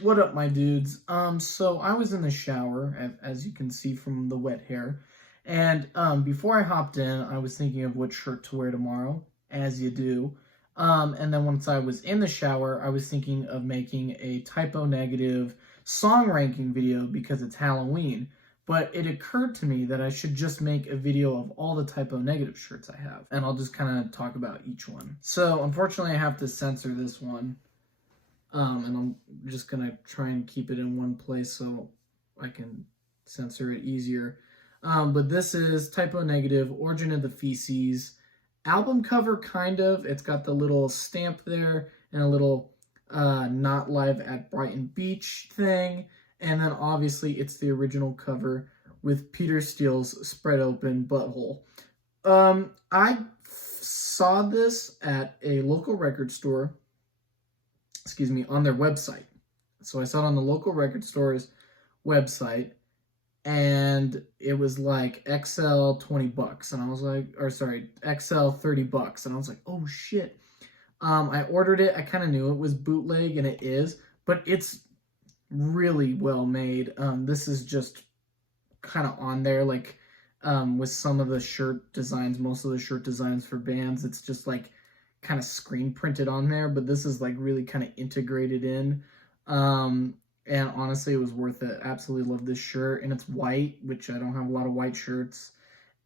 What up, my dudes? So I was in the shower, as you can see from the wet hair, and before I hopped in, I was thinking of what shirt to wear tomorrow, as you do. And then once I was in the shower, I was thinking of making a typo negative song ranking video because it's Halloween. But it occurred to me that I should just make a video of all the typo negative shirts I have, and I'll just kind of talk about each one. So unfortunately, I have to censor this one. And I'm just gonna try and keep it in one place so I can censor it easier. But this is typo negative, Origin of the Feces. Album cover, kind of. It's got the little stamp there and a little not live at Brighton Beach thing. And then obviously it's the original cover with Peter Steele's spread open butthole. I saw this at a local record store, on their website. So I saw it on the local record store's website, and it was like XL 20 bucks. And I was like, or sorry, XL 30 bucks. And I was like, oh shit. I ordered it. I kind of knew it was bootleg, and it is, but it's really well made. This is just kind of on there, like, with some of the shirt designs, most of the shirt designs for bands, it's just like kind of screen printed on there, but this is like really kind of integrated in. And honestly, it was worth it. Absolutely love this shirt, and it's white, which I don't have a lot of white shirts,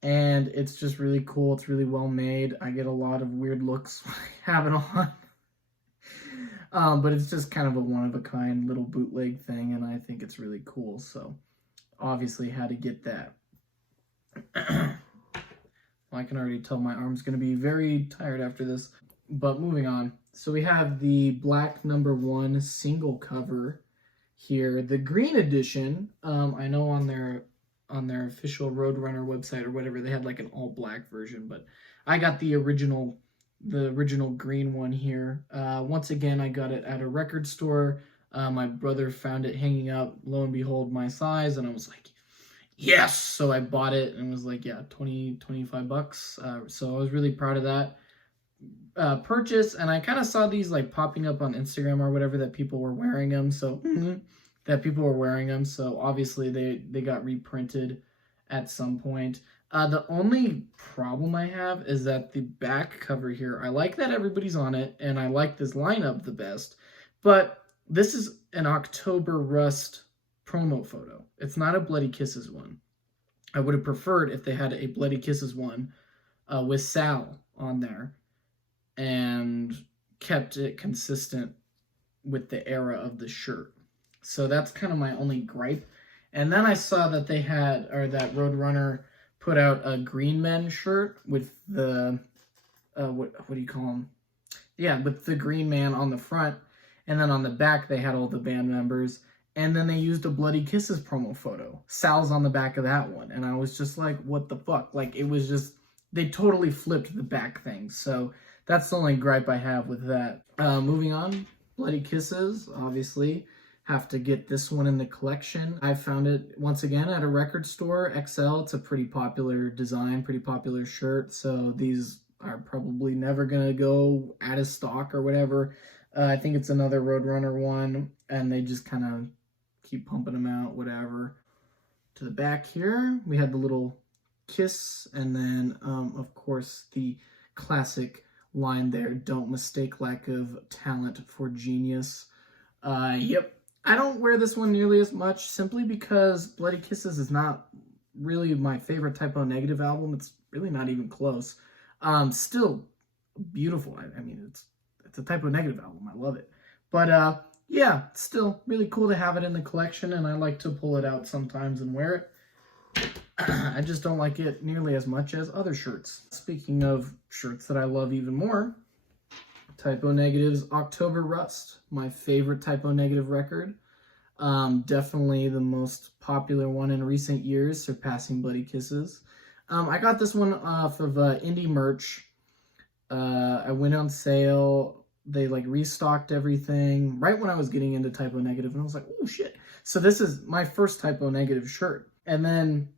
and it's just really cool. It's really well made. I get a lot of weird looks when I have it on. But it's just kind of a one-of-a-kind little bootleg thing, and I think it's really cool, so obviously had to get that. I can already tell my arm's going to be very tired after this. But moving on. So we have the black #1 single cover here. The green edition, I know on their official Roadrunner website or whatever, they had like an all black version, but I got the original green one here. Once again, I got it at a record store. My brother found it hanging up, lo and behold, my size, and I was like, yes! So I bought it and was like, yeah, 25 bucks. So I was really proud of that purchase. And I kind of saw these like popping up on Instagram or whatever, that people were wearing them. So So obviously they got reprinted at some point. The only problem I have is that the back cover here, I like that everybody's on it, and I like this lineup the best, but this is an October Rust promo photo. It's not a Bloody Kisses one. I would have preferred if they had a Bloody Kisses one with Sal on there and kept it consistent with the era of the shirt. So that's kind of my only gripe. And then I saw that they had, or that Roadrunner put out a Green Men shirt with the, what do you call them? Yeah, with the Green Man on the front. And then on the back, they had all the band members. And then they used a Bloody Kisses promo photo. Sal's on the back of that one. And I was just like, what the fuck? Like, it was just, they totally flipped the back thing. So that's the only gripe I have with that. Moving on, Bloody Kisses, obviously. Have to get this one in the collection. I found it, once again, at a record store, XL. It's a pretty popular design, pretty popular shirt. So these are probably never going to go out of stock or whatever. I think it's another Roadrunner one, and they just kind of keep pumping them out, whatever. To the back here, we had the little kiss, and then, of course, the classic line there, don't mistake lack of talent for genius. Yep. I don't wear this one nearly as much, simply because Bloody Kisses is not really my favorite typo negative album. It's really not even close. Still beautiful. I mean, it's a typo negative album. I love it. But yeah, still really cool to have it in the collection, and I like to pull it out sometimes and wear it. I just don't like it nearly as much as other shirts. Speaking of shirts that I love even more, Typo Negative's October Rust, my favorite Typo Negative record. Definitely the most popular one in recent years, surpassing Bloody Kisses. I got this one off of indie merch. I went on sale. They like restocked everything right when I was getting into Typo Negative, and I was like, oh shit. So this is my first Typo Negative shirt. And then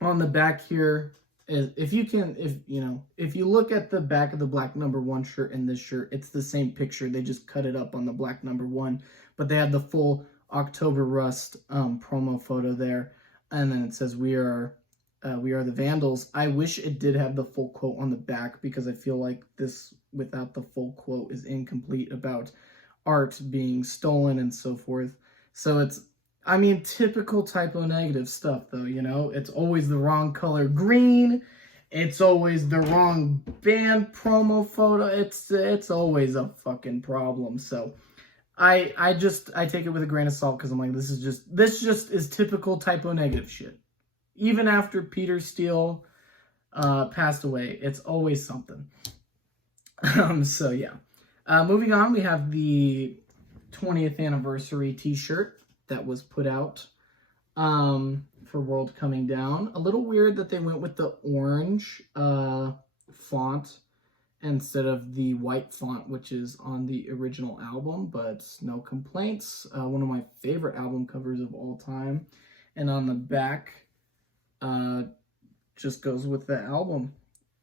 on the back here, if you look at the back of the black #1 shirt and this shirt, it's the same picture. They just cut it up on the black #1. but they had the full October Rust promo photo there, and then it says we are the Vandals. I wish it did have the full quote on the back, because I feel like this without the full quote is incomplete about art being stolen and so forth. So it's, I mean, typical typo negative stuff though, you know? It's always the wrong color green. It's always the wrong band promo photo. It's always a fucking problem. So I take it with a grain of salt, because I'm like, this just is typical typo negative shit. Even after Peter Steele passed away, it's always something. So yeah. Moving on, we have the 20th anniversary t-shirt that was put out for World Coming Down. A little weird that they went with the orange font instead of the white font, which is on the original album, but no complaints. One of my favorite album covers of all time. And on the back, just goes with the album.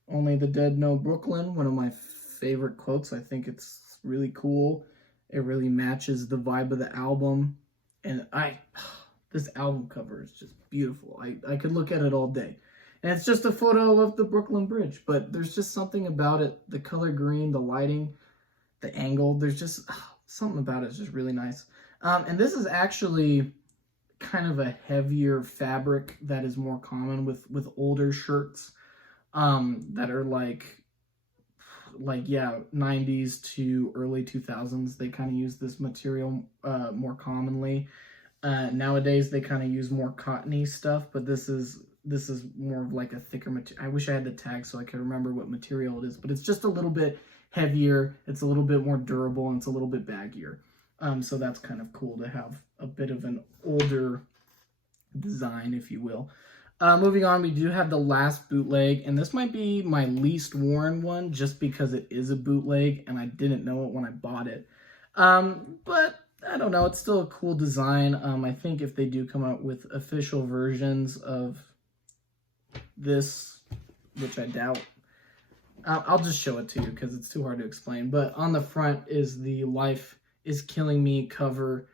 Only the Dead Know Brooklyn, one of my favorite quotes. I think it's really cool. It really matches the vibe of the album. And this album cover is just beautiful. I could look at it all day. And it's just a photo of the Brooklyn Bridge, but there's just something about it. The color green, the lighting, the angle, there's just something about it is just really nice. And this is actually kind of a heavier fabric that is more common with older shirts that are like 90s to early 2000s. They kind of use this material more commonly. Nowadays they kind of use more cottony stuff, but this is more of like a thicker material. I wish I had the tag so I could remember what material it is, but it's just a little bit heavier, it's a little bit more durable, and it's a little bit baggier. So that's kind of cool to have a bit of an older design, if you will. Moving on, we do have the last bootleg, and this might be my least worn one just because it is a bootleg and I didn't know it when I bought it. But I don't know, it's still a cool design. I think if they do come out with official versions of this, which I doubt, I'll just show it to you because it's too hard to explain. But on the front is the Life is Killing Me cover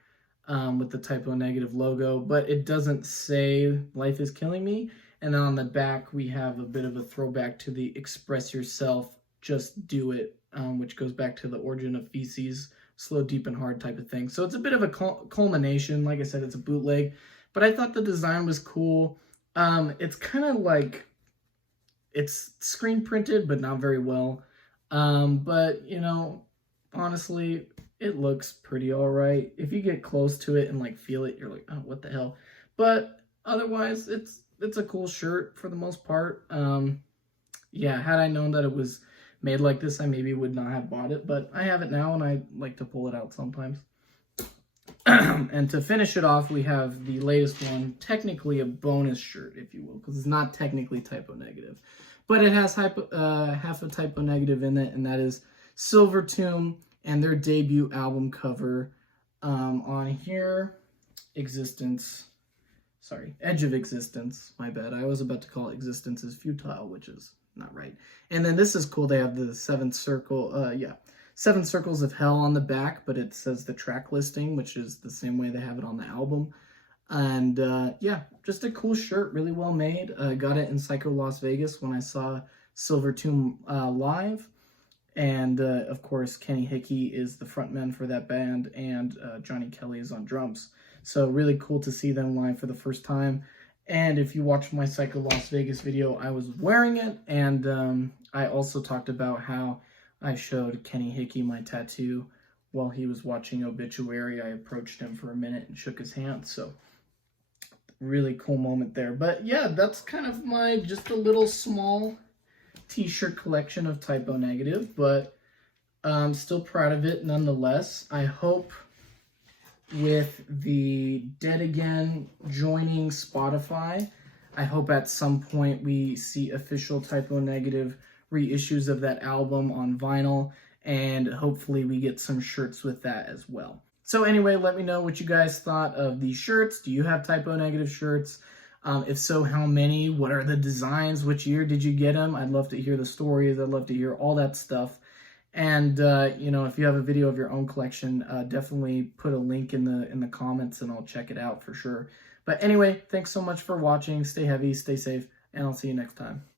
with the typo negative logo, but it doesn't say Life is Killing Me. And then on the back, we have a bit of a throwback to the Express Yourself, Just Do It, which goes back to the origin of Feces, slow, deep, and hard type of thing. So it's a bit of a culmination. Like I said, it's a bootleg, but I thought the design was cool. It's kind of like, it's screen printed, but not very well. But, you know, honestly, it looks pretty all right. If you get close to it and like feel it, you're like, oh, what the hell? But otherwise, it's a cool shirt for the most part. Yeah, had I known that it was made like this, I maybe would not have bought it, but I have it now and I like to pull it out sometimes. And to finish it off, we have the latest one, technically a bonus shirt, if you will, because it's not technically typo negative, but it has half a typo negative in it, and that is Silver Tomb and their debut album cover. On here, Edge of Existence, my bad. I was about to call it Existence is Futile, which is not right. And then this is cool. They have the Seven Circles of Hell on the back, but it says the track listing, which is the same way they have it on the album. And yeah, just a cool shirt, really well made. Got it in Psycho Las Vegas when I saw Silver Tomb live. And of course, Kenny Hickey is the frontman for that band, and Johnny Kelly is on drums. So really cool to see them live for the first time. And if you watch my Psycho Las Vegas video, I was wearing it, and I also talked about how I showed Kenny Hickey my tattoo while he was watching Obituary. I approached him for a minute and shook his hand, so really cool moment there. But yeah, that's kind of my just a little small t-shirt collection of typo negative, but I'm still proud of it nonetheless. I hope with the Dead Again joining Spotify, I hope at some point we see official typo negative reissues of that album on vinyl, and hopefully we get some shirts with that as well. So anyway, let me know what you guys thought of these shirts. Do you have typo negative shirts? If so, how many? What are the designs? Which year did you get them? I'd love to hear the stories. I'd love to hear all that stuff. And you know, if you have a video of your own collection, definitely put a link in the comments, and I'll check it out for sure. But anyway, thanks so much for watching. Stay heavy, stay safe, and I'll see you next time.